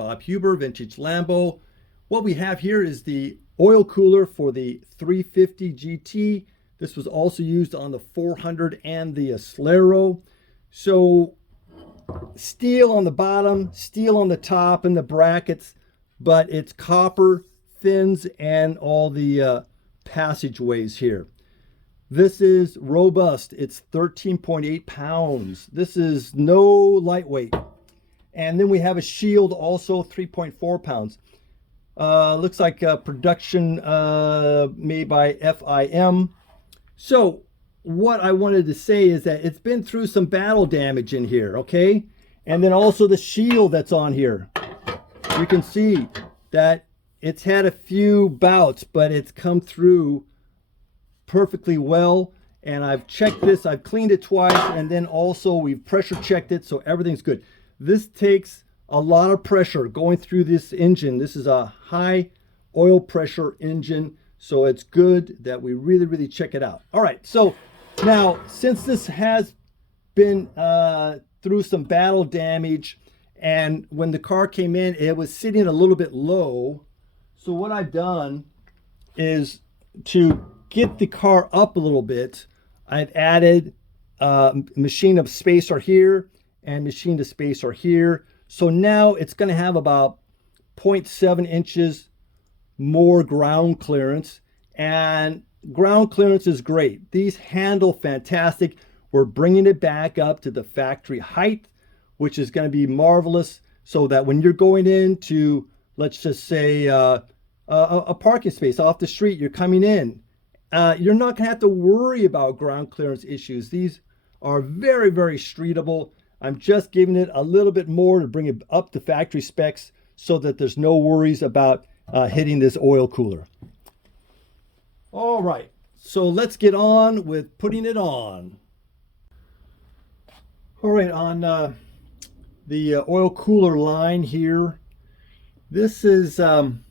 Bob Huber, Vintage Lambo. What we have here is the oil cooler for the 350 GT. This was also used on the 400 and the Islero. So steel on the bottom, steel on the top and the brackets, but it's copper fins and all the passageways here. This is robust. It's 13.8 pounds. This is no lightweight. And then we have a shield, also 3.4 pounds. Looks like production made by FIM. So what I wanted to say is that it's been through some battle damage in here, okay? And then also the shield that's on here. You can see that it's had a few bouts, but it's come through perfectly well. And I've checked this, I've cleaned it twice, and then also we've pressure checked it, so everything's good. This takes a lot of pressure going through this engine. This is a high oil pressure engine, so it's good that we really check it out. All right, so now since this has been through some battle damage, and when the car came in, it was sitting a little bit low. So what I've done is to get the car up a little bit, I've added machine of spacer here and machine to spacer here. So now it's going to have about 0.7 inches more ground clearance, and ground clearance is great. These handle fantastic. We're bringing it back up to the factory height, which is going to be marvelous, so that when you're going into, let's just say, a parking space off the street, you're coming in, you're not going to have to worry about ground clearance issues. These are very streetable. I'm just giving it a little bit more to bring it up to factory specs so that there's no worries about hitting this oil cooler. All right, so let's get on with putting it on. All right, on the oil cooler line here, this is one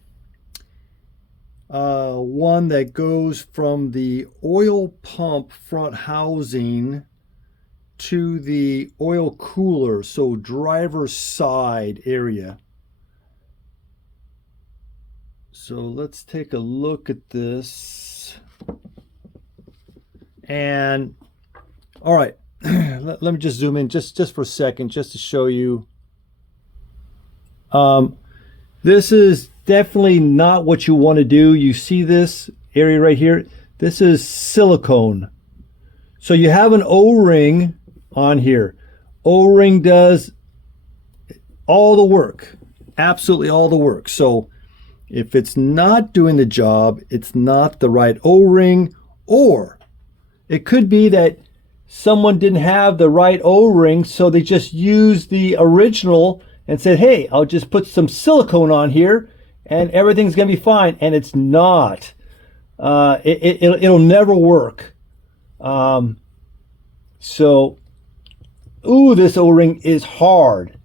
that goes from the oil pump front housing to the oil cooler, so driver's side area. So let's take a look at this. And all right, let me just zoom in just for a second, just to show you. This is definitely not what you want to do. You see this area right here? This is silicone. So you have an O-ring on here. O-ring does all the work, absolutely all the work. So if it's not doing the job, it's not the right O-ring, or it could be that someone didn't have the right O-ring, so they just used the original and said, hey, I'll just put some silicone on here and everything's gonna be fine. And it's not. It'll never work. So, ooh, this O-ring is hard.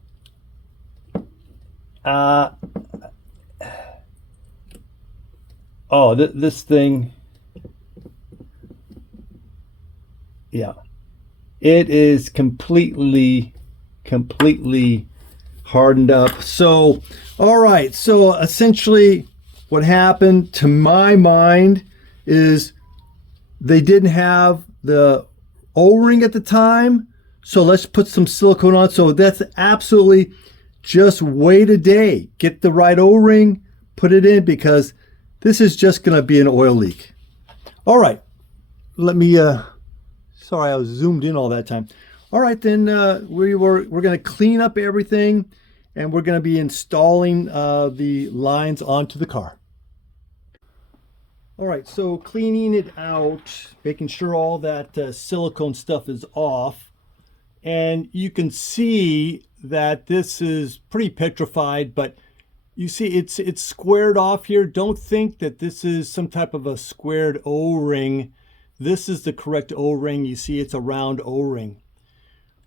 This thing, yeah, it is completely hardened up. So, all right, so essentially what happened to my mind is they didn't have the O-ring at the time, so let's put some silicone on. So that's absolutely, just wait a day, get the right O-ring, put it in, because this is just going to be an oil leak. All right, let me, sorry, I was zoomed in all that time. All right, then we're going to clean up everything, and we're going to be installing the lines onto the car. All right, so cleaning it out, making sure all that silicone stuff is off. And you can see that this is pretty petrified, but you see it's squared off here. Don't think that this is some type of a squared O-ring. This is the correct O-ring. You see it's a round O-ring.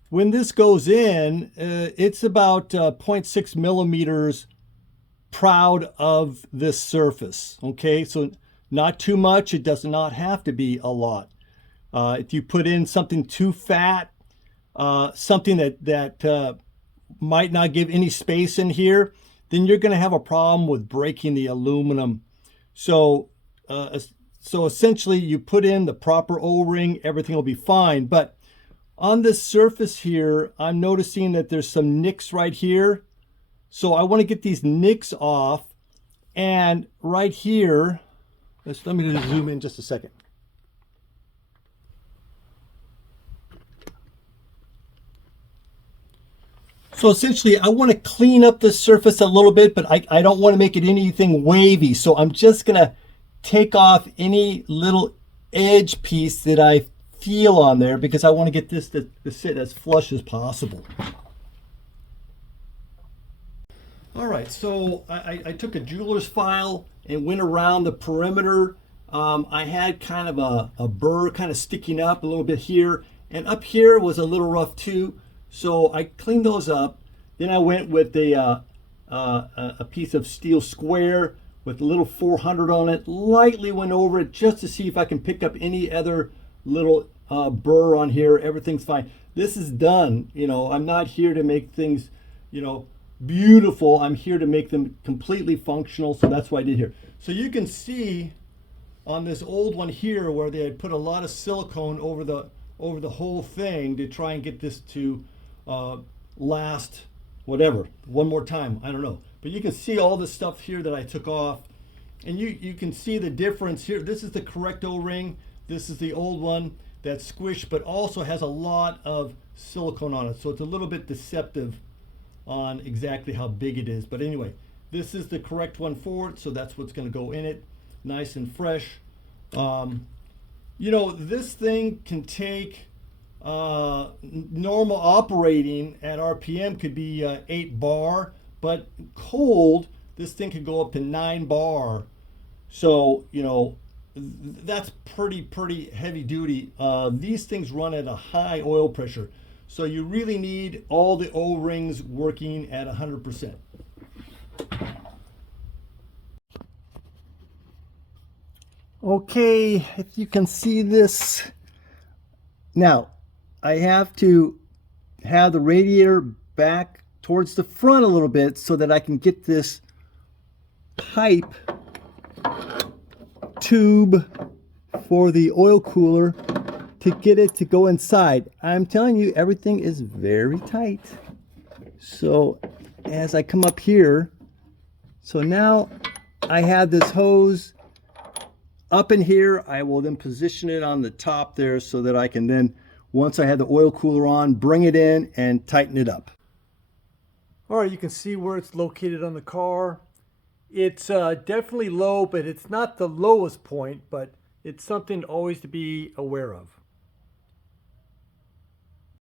When this goes in, it's about 0.6 millimeters proud of this surface. Okay, so not too much. It does not have to be a lot. If you put in something too fat, something that might not give any space in here, then you're going to have a problem with breaking the aluminum. So, so essentially you put in the proper O-ring, everything will be fine. But on this surface here, I'm noticing that there's some nicks right here. So I want to get these nicks off. And right here, let me just zoom in just a second. So essentially, I want to clean up the surface a little bit, but I don't want to make it anything wavy. So I'm just going to take off any little edge piece that I feel on there because I want to get this to sit as flush as possible. All right, so I took a jeweler's file and went around the perimeter. I had kind of a burr kind of sticking up a little bit here, and up here was a little rough too. So I cleaned those up. Then I went with a piece of steel square with a little 400 on it. Lightly went over it just to see if I can pick up any other little burr on here. Everything's fine. This is done. You know, I'm not here to make things, you know, beautiful. I'm here to make them completely functional. So that's what I did here. So you can see on this old one here where they had put a lot of silicone over the whole thing to try and get this to last whatever, one more time, I don't know. But you can see all the stuff here that I took off, and you can see the difference here. This is the correct O-ring. This is the old one that's squished, but also has a lot of silicone on it. So it's a little bit deceptive on exactly how big it is. But anyway, this is the correct one for it, so that's what's going to go in it, nice and fresh. You know, this thing can take normal operating at RPM could be 8 bar, but cold this thing could go up to 9 bar. So you know that's pretty heavy duty. These things run at a high oil pressure, so you really need all the O-rings working at 100%. Okay, if you can see this now, I have to have the radiator back towards the front a little bit so that I can get this pipe tube for the oil cooler to get it to go inside. I'm telling you, everything is very tight. So as I come up here, so now I have this hose up in here. I will then position it on the top there so that I can then, once I have the oil cooler on, bring it in and tighten it up. All right, you can see where it's located on the car. It's definitely low, but it's not the lowest point, but it's something always to be aware of.